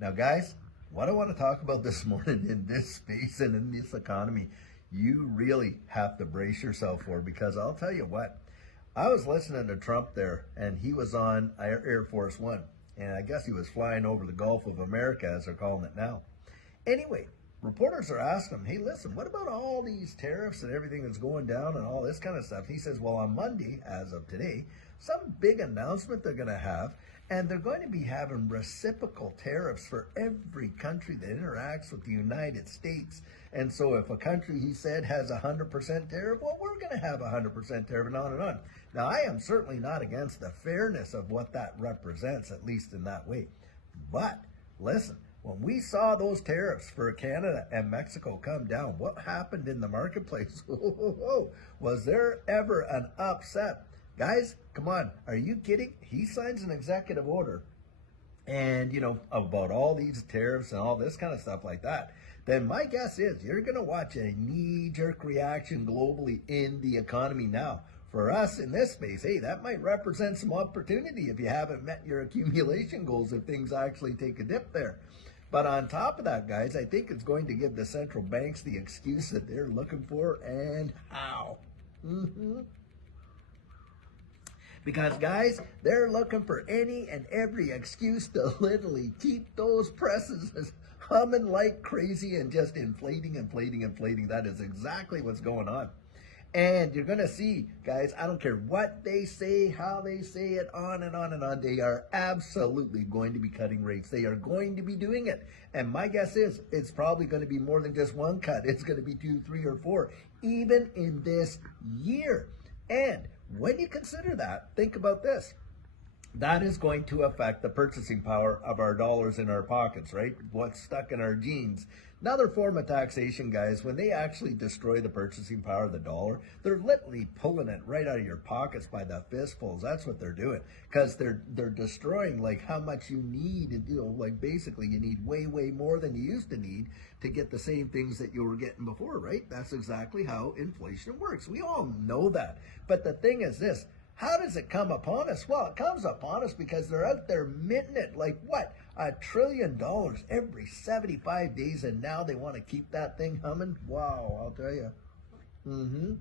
Now, guys, what I want to talk about this morning in this space and in this economy, you really have to brace yourself for, because I'll tell you what, I was listening to Trump there, and he was on Air Force One, and I guess he was flying over the Gulf of America, as they're calling it now. Anyway, reporters are asking him, hey, listen, what about all these tariffs and everything that's going down and all this kind of stuff? He says, well, on Monday, as of today, some big announcement they're going to have, and they're going to be having reciprocal tariffs for every country that interacts with the United States. And so if a country, he said, has 100% tariff, well, we're going to have 100% tariff, and on and on. Now, I am certainly not against the fairness of what that represents, at least in that way. But listen, when we saw those tariffs for Canada and Mexico come down, what happened in the marketplace? Was there ever an upset? Guys, come on, are you kidding? He signs an executive order and, about all these tariffs and all this kind of stuff like that. Then my guess is you're going to watch a knee-jerk reaction globally in the economy now. For us in this space, hey, that might represent some opportunity if you haven't met your accumulation goals, if things actually take a dip there. But on top of that, guys, I think it's going to give the central banks the excuse that they're looking for, and how. Because, guys, they're looking for any and every excuse to literally keep those presses humming like crazy and just inflating. That is exactly what's going on. And you're going to see, guys, I don't care what they say, how they say it, on and on and on. They are absolutely going to be cutting rates. They are going to be doing it. And my guess is it's probably going to be more than just one cut. It's going to be 2, 3, or 4, even in this year. And when you consider that, think about this. That is going to affect the purchasing power of our dollars in our pockets, right? What's stuck in our jeans. Another form of taxation, guys, when they actually destroy the purchasing power of the dollar, they're literally pulling it right out of your pockets by the fistfuls. That's what they're doing, because they're destroying like how much you need. And, like basically you need way more than you used to need to get the same things that you were getting before, right? That's exactly how inflation works. We all know that. But the thing is this. How does it come upon us? Well, it comes upon us because they're out there minting it like what? $1 trillion every 75 days, and now they want to keep that thing humming? Wow, I'll tell you.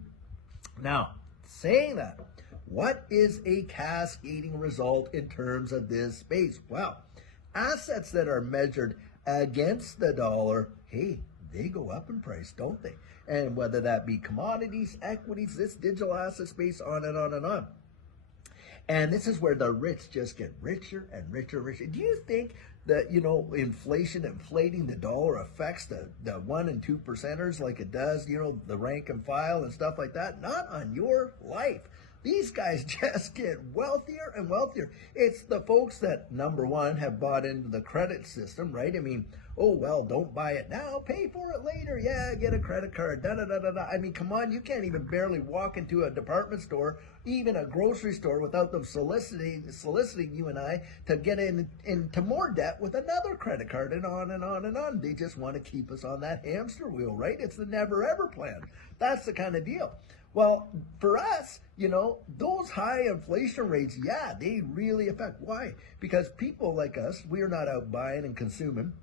Now, saying that, what is a cascading result in terms of this space? Well, assets that are measured against the dollar, hey, they go up in price, don't they? And whether that be commodities, equities, this digital asset space, on and on and on. And this is where the rich just get richer and richer. Do you think that, inflation, inflating the dollar affects the 1 and 2 percenters like it does, the rank and file and stuff like that? Not on your life. These guys just get wealthier and wealthier. It's the folks that, number one, have bought into the credit system, right? I mean, oh, well, don't buy it now, pay for it later. Yeah, get a credit card, da-da-da-da-da. I mean, come on, you can't even barely walk into a department store, even a grocery store, without them soliciting you and I to get into more debt with another credit card, and on and on and on. They just want to keep us on that hamster wheel, right? It's the never-ever plan. That's the kind of deal. Well, for us, those high inflation rates, yeah, they really affect. Why? Because people like us, we are not out buying and consuming.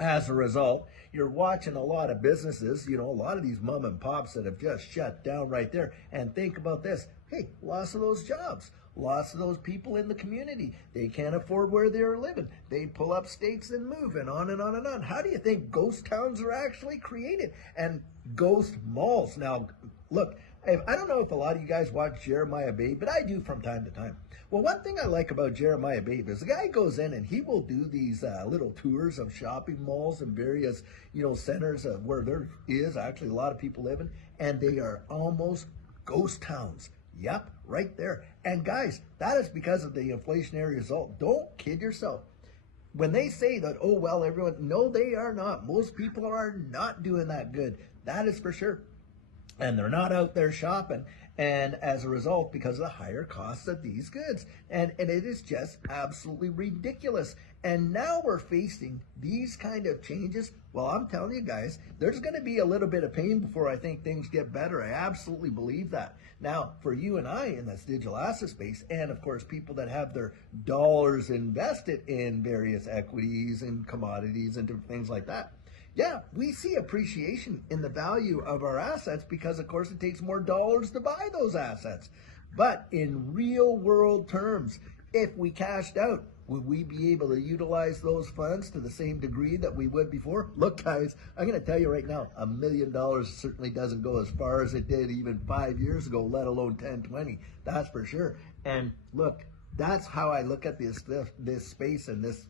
As a result, you're watching a lot of businesses, a lot of these mom and pops that have just shut down right there. And think about this. Hey, loss of those jobs, loss of those people in the community. They can't afford where they're living. They pull up stakes and move, and on and on and on. How do you think ghost towns are actually created? And ghost malls. Now, look, I don't know if a lot of you guys watch Jeremiah Babe, but I do from time to time. Well, one thing I like about Jeremiah Babe is the guy goes in and he will do these little tours of shopping malls and various, centers where there is actually a lot of people living, and they are almost ghost towns. Yep, right there. And guys, that is because of the inflationary result. Don't kid yourself. When they say that, oh, well, everyone, no, they are not. Most people are not doing that good. That is for sure. And they're not out there shopping. And as a result, because of the higher costs of these goods. And it is just absolutely ridiculous. And now we're facing these kind of changes. Well, I'm telling you guys, there's going to be a little bit of pain before I think things get better. I absolutely believe that. Now, for you and I in this digital asset space, and of course, people that have their dollars invested in various equities and commodities and different things like that, yeah, we see appreciation in the value of our assets because, of course, it takes more dollars to buy those assets. But in real world terms, if we cashed out, would we be able to utilize those funds to the same degree that we would before? Look, guys, I'm going to tell you right now, $1 million certainly doesn't go as far as it did even 5 years ago, let alone 10, 20. That's for sure. And look, that's how I look at this space and this,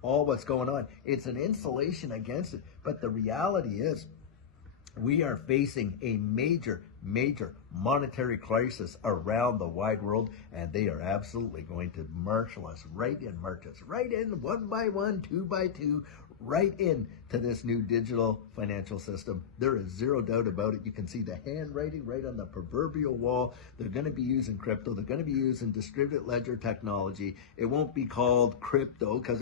all what's going on. It's an insulation against it. But the reality is, we are facing a major monetary crisis around the wide world, and they are absolutely going to march us right in one by one, two by two, right in to this new digital financial system. There is zero doubt about it. You can see the handwriting right on the proverbial wall. They're going to be using crypto. They're going to be using distributed ledger technology. It won't be called crypto because,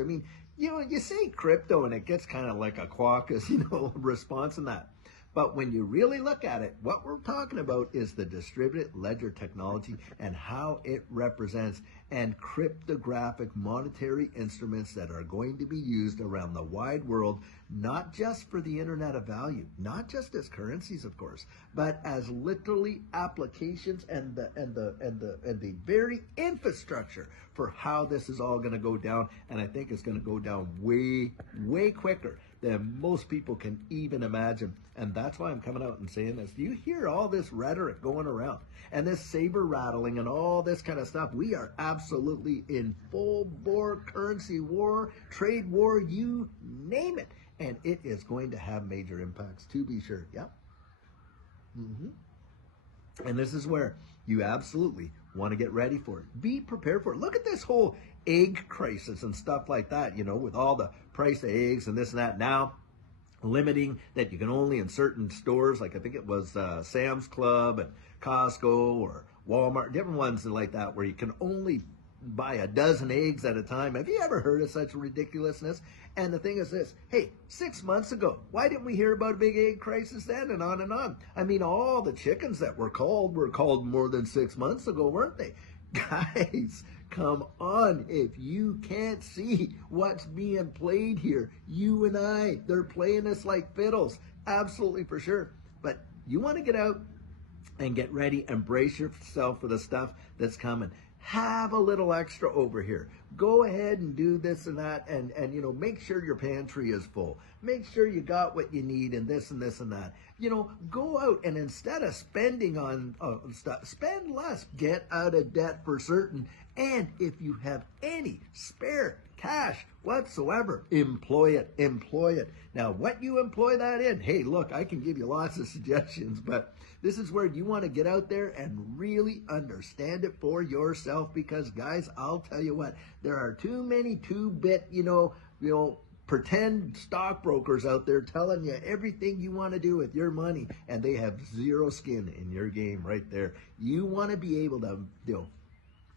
you say crypto and it gets kind of like a caucus, response in that. But when you really look at it, what we're talking about is the distributed ledger technology and how it represents and cryptographic monetary instruments that are going to be used around the wide world, not just for the Internet of Value, not just as currencies, of course, but as literally applications and the very infrastructure for how this is all going to go down. And I think it's going to go down way quicker than most people can even imagine. And that's why I'm coming out and saying this. Do you hear all this rhetoric going around and this saber rattling and all this kind of stuff? We are absolutely in full-bore currency war, trade war, you name it. And it is going to have major impacts, to be sure. Yep. And this is where you absolutely want to get ready for it. Be prepared for it. Look at this whole egg crisis and stuff like that, with all the price of eggs and this and that. Now, limiting that you can only in certain stores, like I think it was Sam's Club and Costco or Walmart, different ones like that, where you can only buy a dozen eggs at a time. Have you ever heard of such ridiculousness? And the thing is this, hey, 6 months ago, why didn't we hear about a big egg crisis then? And on and on. All the chickens that were called more than 6 months ago, weren't they? Guys, come on. If you can't see what's being played here, you and I, they're playing us like fiddles. Absolutely, for sure. But you want to get out and get ready and brace yourself for the stuff that's coming. Have a little extra over here. Go ahead and do this and that, and make sure your pantry is full. Make sure you got what you need and this and this and that. Go out and instead of spending on stuff, spend less. Get out of debt for certain. And if you have any spare cash whatsoever, employ it. Now, what you employ that in, hey, look, I can give you lots of suggestions, but this is where you want to get out there and really understand it for yourself, because, guys, I'll tell you what, there are too many two-bit, pretend stockbrokers out there telling you everything you want to do with your money, and they have zero skin in your game right there. You want to be able to,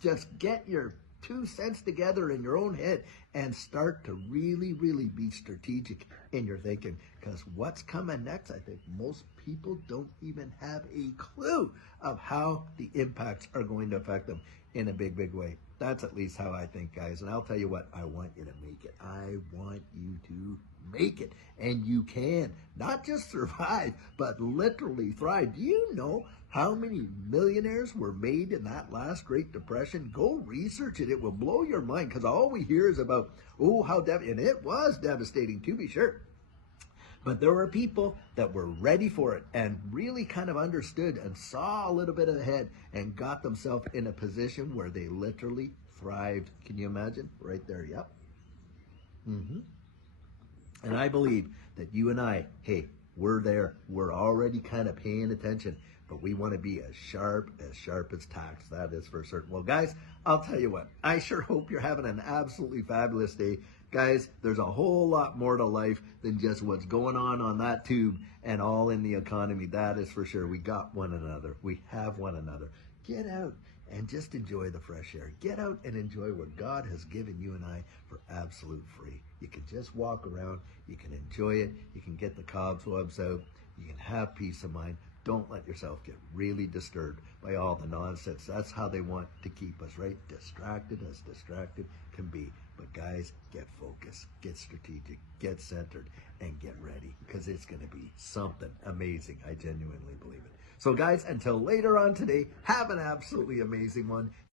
just get your 2 cents together in your own head and start to really be strategic in your thinking, because what's coming next, I think most people don't even have a clue of how the impacts are going to affect them in a big way. That's at least how I think, guys. And I'll tell you what, I want you to make it. I want you to make it. And you can not just survive, but literally thrive. Do you know how many millionaires were made in that last Great Depression? Go research it. It will blow your mind, because all we hear is about, and it was devastating, to be sure. But there were people that were ready for it and really kind of understood and saw a little bit ahead and got themselves in a position where they literally thrived. Can you imagine? Right there, yep. And I believe that you and I, hey, we're there. We're already kind of paying attention, but we want to be as sharp as tacks. That is for certain. Well, guys, I'll tell you what, I sure hope you're having an absolutely fabulous day. Guys, there's a whole lot more to life than just what's going on that tube and all in the economy. That is for sure. We got one another. We have one another. Get out and just enjoy the fresh air. Get out and enjoy what God has given you and I for absolute free. You can just walk around, you can enjoy it, you can get the cobwebs out, you can have peace of mind. Don't let yourself get really disturbed by all the nonsense. That's how they want to keep us, right? Distracted as distracted can be. But guys, get focused, get strategic, get centered, and get ready, because it's going to be something amazing. I genuinely believe it. So guys, until later on today, have an absolutely amazing one.